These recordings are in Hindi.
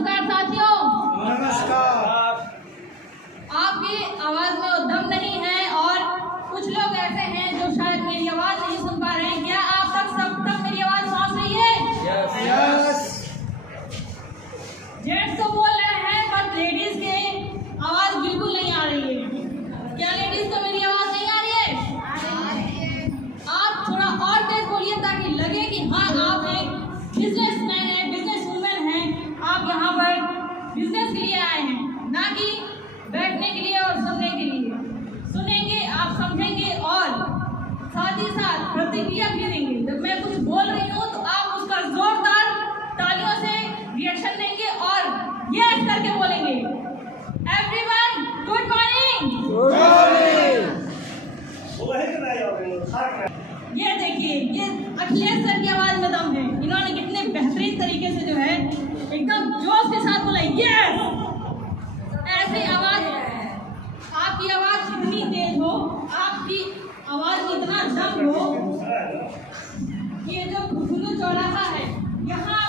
नमस्कार साथियों। नमस्कार। आपकी आवाज में उद्यम नहीं है और कुछ लोग ऐसे हैं जो शायद मेरी आवाज नहीं सुन पा रहे हैं। क्या आप सब तक मेरी आवाज पहुंच रही है? यस। जेंट्स तो बोल रहे हैं बट लेडीज की आवाज बिल्कुल नहीं आ रही है। क्या लेडीज को मेरी आवाज नहीं आ रही है? आप थोड़ा और तेज बोलिए ताकि लगे कि हाँ आप एक बिजनेसमैन है, बिजनेस वूमेन है। आप यहाँ पर बिजनेस के लिए आए हैं, ना कि बैठने के लिए और सुनने के लिए। सुनेंगे, आप समझेंगे और साथ ही साथ प्रतिक्रिया भी देंगे। जब मैं कुछ बोल रही हूँ तो आप उसका जोरदार तालियों से रिएक्शन देंगे और यस करके बोलेंगे। Everyone good morning. Good morning. ये देखिए, ये अखिलेश सर की आवाज में दम है। इन्होंने कितने बेहतरीन तरीके से जो है एकदम जोश के साथ बोला यस। ऐसी आवाज, आपकी आवाज जितनी तेज हो, आपकी आवाज में इतना दम हो, ये जो खुशबू चौराहा है यहाँ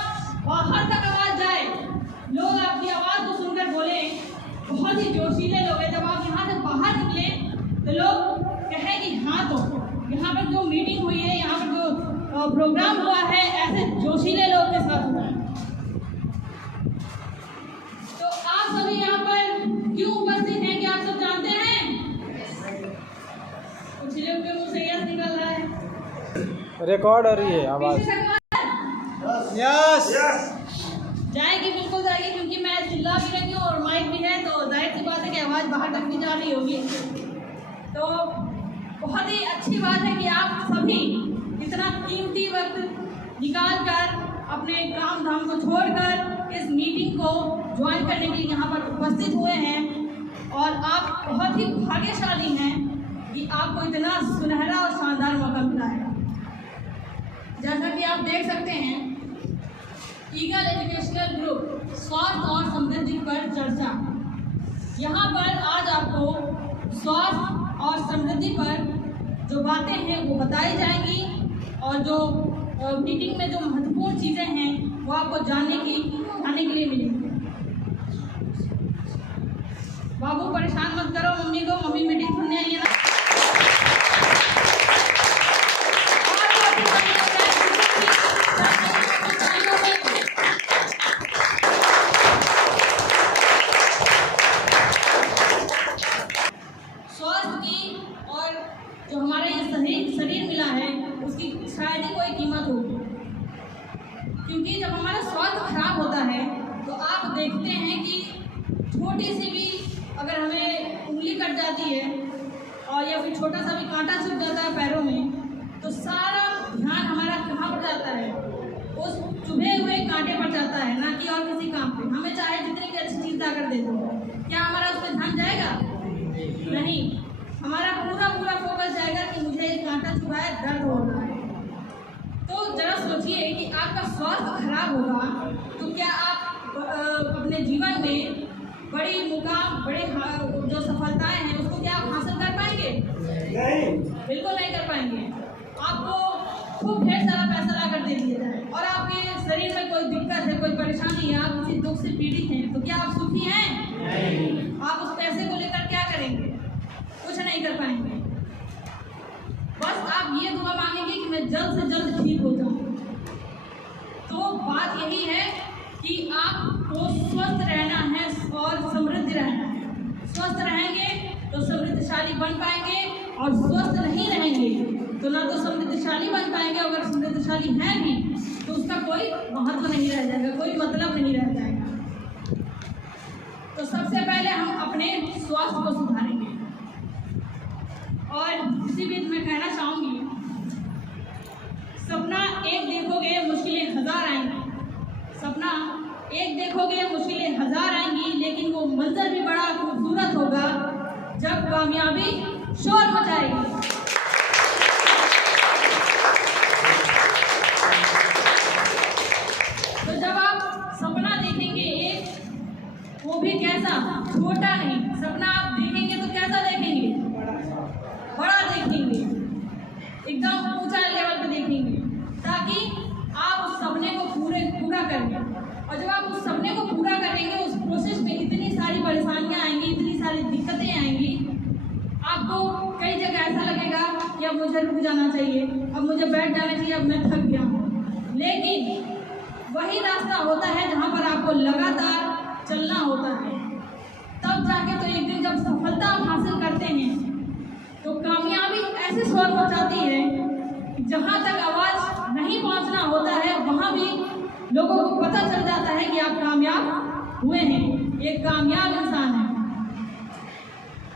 बाहर तक आवाज जाए, लोग आपकी आवाज को सुनकर बोले बहुत ही जोशीले लोग हैं। जब आप यहाँ से बाहर निकले तो लोग कहें कि हाँ तो यहाँ पर जो मीटिंग हुई है, यहाँ पर जो प्रोग्राम हुआ है, ऐसे जोशीले लोग के साथ हुआ है। तो आप सभी यहाँ पर क्यों उपस्थित हैं, क्या आप सब जानते हैं? कुछ लोग के मुंह से यस निकल रहा है। रिकॉर्ड हो रही है आवाज। यस। जाएगी, बिल्कुल जाएगी, क्योंकि मैं चिल्ला भी रही हूँ और माइक भी है, तो जाहिर सी बात है कि आवाज़ बाहर तक भी जा रही होगी। तो बहुत ही अच्छी बात है कि आप सभी इतना कीमती वक्त निकाल कर अपने काम धाम को छोड़कर इस मीटिंग को ज्वाइन करने के लिए यहाँ पर उपस्थित हुए हैं। और आप बहुत ही भाग्यशाली हैं कि आपको इतना सुनहरा और शानदार मौका मिला है। जैसा कि आप देख सकते हैं, ईगल एजुकेशनल ग्रुप स्वास्थ्य और समृद्धि पर चर्चा। यहाँ पर आज आपको स्वास्थ्य और समृद्धि पर जो बातें हैं वो बताई जाएंगी और जो मीटिंग में जो महत्वपूर्ण चीज़ें हैं वो आपको जानने के लिए मिलेंगी। बाबू परेशान मत करो मम्मी को, मम्मी मीटिंग सुनने आई है ना। जो हमारा ये शरीर मिला है उसकी शायद ही कोई कीमत होगी, क्योंकि जब हमारा स्वास्थ्य खराब होता है तो आप देखते हैं कि छोटी सी भी अगर हमें उंगली कट जाती है और या फिर छोटा सा भी कांटा चुभ जाता है पैरों में, तो सारा ध्यान हमारा कहाँ पर जाता है? उस चुभे हुए कांटे पर जाता है, ना कि और किसी काम पे। हमें चाहे जितनी भी अच्छी चीज़ लाकर दे दो, क्या हमारा उस पर ध्यान जाएगा? नहीं, हमारा पूरा फोकस जाएगा कि मुझे एक कांटा चुभा है, दर्द हो रहा है। तो जरा सोचिए कि आपका स्वास्थ्य खराब होगा तो क्या आप अपने जीवन में बड़ी मुकाम, बड़े जो सफलताएं हैं उसको क्या आप हासिल कर पाएंगे? नहीं, बिल्कुल नहीं कर पाएंगे। आपको खूब ढेर सारा पैसा ला कर दे दिया जाए और आपके शरीर में कोई दिक्कत है, कोई परेशानी है, आप किसी दुख से पीड़ित हैं, तो क्या आप सुखी हैं? नहीं। आप उस पैसे को लेकर क्या करेंगे? कुछ नहीं कर पाएंगे। बस आप ये दुआ मांगेंगे कि मैं जल्द से जल्द ठीक हो जाऊं। तो बात यही है कि आपको स्वस्थ रहना है और समृद्ध रहना है। स्वस्थ रहेंगे तो समृद्धशाली बन पाएंगे और स्वस्थ नहीं रहेंगे तो ना तो समृद्धशाली बन पाएंगे। अगर समृद्धशाली हैं भी तो उसका कोई महत्व नहीं रह जाएगा, कोई मतलब नहीं रह जाएगा। तो सबसे पहले हम अपने स्वास्थ्य को सुधारेंगे। और इसी बीच मैं कहना चाहूँगी, सपना एक देखोगे मुश्किलें हजार आएंगी। सपना एक देखोगे मुश्किलें हजार आएंगी, लेकिन वो मंजर भी बड़ा खूबसूरत होगा जब कामयाबी शोर मचाएगी। तो जब आप सपना देखेंगे एक, वो भी कैसा, छोटा नहीं, सपना आप देखेंगे तो कैसा देखेंगे? बड़ा देखेंगे, एकदम ऊंचा लेवल पे देखेंगे, ताकि आप उस सपने को पूरा करें। और जब आप उस सपने को पूरा करें सारी दिक्कतें आएंगी। आपको कई जगह ऐसा लगेगा कि अब मुझे रुक जाना चाहिए, अब मुझे बैठ जाना चाहिए, अब मैं थक गया हूँ। लेकिन वही रास्ता होता है जहाँ पर आपको लगातार चलना होता है। तब जाके तो एक दिन जब सफलता आप हासिल करते हैं तो कामयाबी ऐसे स्वर मचाती है, जहाँ तक आवाज़ नहीं पहुँचना होता है वहाँ भी लोगों को पता चल जाता है कि आप कामयाब हुए हैं, एक कामयाब इंसान है।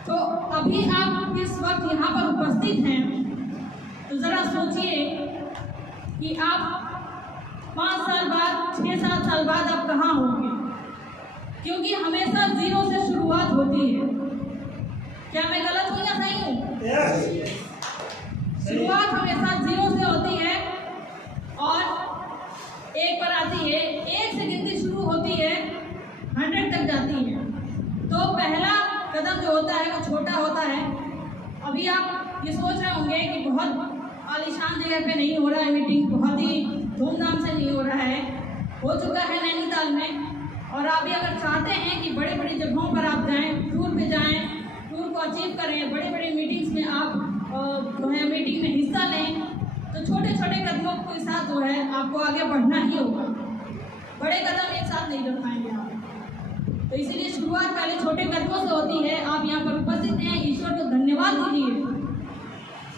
तो अभी आप इस वक्त यहाँ पर उपस्थित हैं तो ज़रा सोचिए कि आप 5 साल बाद, 6-7 साल बाद आप कहाँ होंगे, क्योंकि हमेशा जीरो से शुरुआत होती है। क्या मैं गलत हूँ या सही हूँ? शुरुआत हमेशा जीरो से होती है और 1 पर आती है, 1 से गिनती शुरू होती है, 100 तक जाती है। तो पहला कदम जो होता है वो छोटा होता है। अभी आप ये सोच रहे होंगे कि बहुत आलीशान जगह पे नहीं हो रहा है मीटिंग, बहुत ही धूमधाम से नहीं हो रहा है, हो चुका है नैनीताल में। और आप भी अगर चाहते हैं कि बड़े बड़ी जगहों पर आप जाएं, टूर पे जाएं, टूर को अचीव करें, बड़े बड़े मीटिंग्स में आप जो है मीटिंग में हिस्सा लें, तो छोटे छोटे कदमों के साथ जो है आपको आगे बढ़ना ही होगा। बड़े कदम एक साथ नहीं रख पाएंगे आप। तो इसीलिए शुरुआत पहले छोटे कदमों से होती है। आप यहाँ पर उपस्थित हैं, ईश्वर को धन्यवाद दीजिए,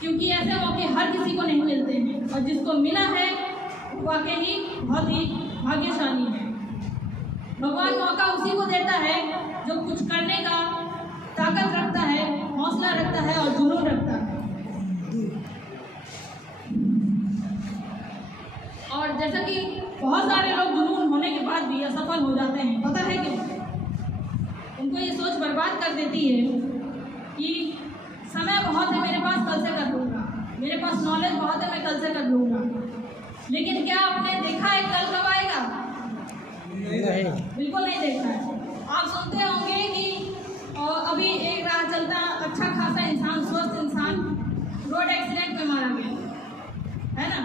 क्योंकि ऐसे मौके हर किसी को नहीं मिलते हैं और जिसको मिला है वाकई ही बहुत ही भाग्यशाली है। भगवान मौका उसी को देता है जो कुछ करने का ताकत रखता है, हौसला रखता है और जुनून रखता है। और जैसा कि बहुत सारे लोग जुनून होने के बाद भी असफल हो जाते हैं, पता है क्यों? उनको ये सोच बर्बाद कर देती है कि समय बहुत है मेरे पास, कल से कर लूँगा, मेरे पास नॉलेज बहुत है, मैं कल से कर लूँगा। लेकिन क्या आपने देखा है कल कब आएगा? नहीं, बिल्कुल नहीं देखा है। आप सुनते होंगे कि अभी एक राह चलता अच्छा खासा इंसान, स्वस्थ इंसान रोड एक्सीडेंट में मारा गया, है ना।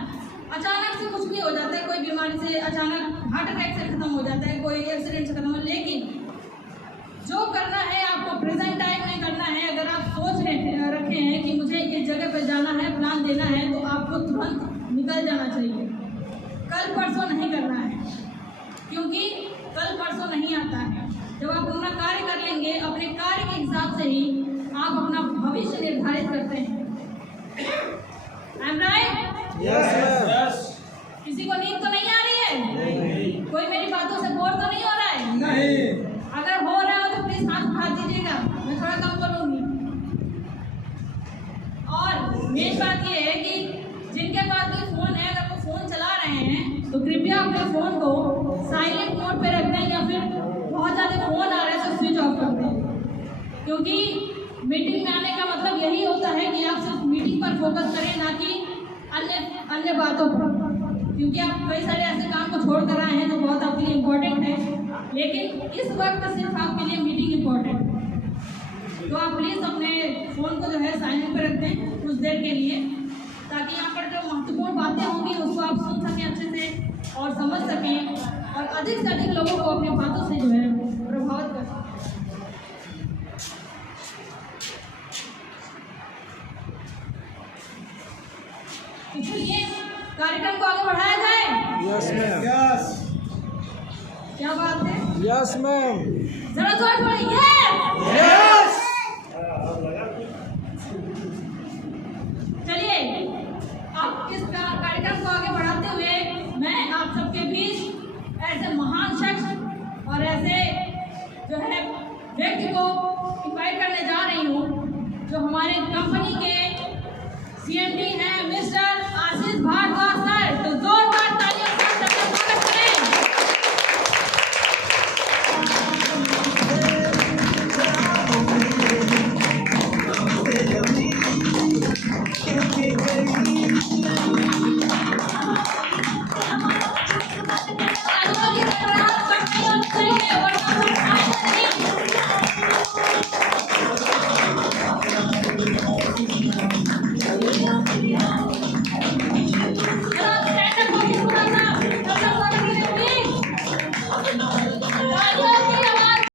अचानक से कुछ भी हो जाता है, कोई बीमारी से अचानक हार्ट अटैक से खत्म हो जाता है, कोई एक्सीडेंट से खत्म हो। लेकिन जो करना है आपको प्रेजेंट टाइम में करना है। अगर आप सोच रखे हैं कि मुझे इस जगह पर जाना है, प्लान देना है, तो आपको तुरंत निकल जाना चाहिए। कल परसों नहीं करना है, क्योंकि कल परसों नहीं आता है। जब आप अपना कार्य कर लेंगे, अपने कार्य के हिसाब से ही आप अपना भविष्य निर्धारित करते हैं। I'm right? यस। किसी को नींद तो नहीं आ रही है? नहीं। कोई मेरी बातों से बोर तो नहीं हो रहा है? नहीं। अगर हो रहा हो तो प्लीज हाथ उठा दीजिएगा, मैं थोड़ा कम करूँगी। और मेन बात ये है कि जिनके पास भी फ़ोन है, अगर वो फ़ोन चला रहे हैं तो कृपया अपने फ़ोन को साइलेंट मोड पे रख दें, या फिर बहुत ज़्यादा फ़ोन आ रहा है तो स्विच ऑफ कर दें। क्योंकि मीटिंग में आने का मतलब यही होता है कि आप सिर्फ मीटिंग पर फोकस करें, ना कि अन्य बातों पर। क्योंकि आप कई सारे ऐसे काम को छोड़ कर आए हैं जो बहुत आपके लिए इम्पोर्टेंट है, लेकिन इस वक्त सिर्फ आपके लिए मीटिंग इम्पोर्टेंट है। तो आप प्लीज़ अपने फ़ोन को जो है साइलेंट पर रख दें कुछ देर के लिए, ताकि यहाँ पर जो महत्वपूर्ण बातें होंगी उसको आप सुन सकें अच्छे से और समझ सकें, और अधिक से अधिक लोगों को अपनी बातों से जो है प्रभावित कर सकें। इसलिए कार्यक्रम को आगे बढ़ाया जाए। Yes ma'am. यस। क्या बात है? Yes ma'am. जरा जोर थोड़ा यस। चलिए, अब इस कार्यक्रम को आगे बढ़ाते हुए मैं आप सबके बीच ऐसे महान शख्स और ऐसे जो है व्यक्ति को इनवाइट करने जा रही हूँ, जो हमारे कंपनी के CMD हैं मिस्टर आशीष भारद्वाज।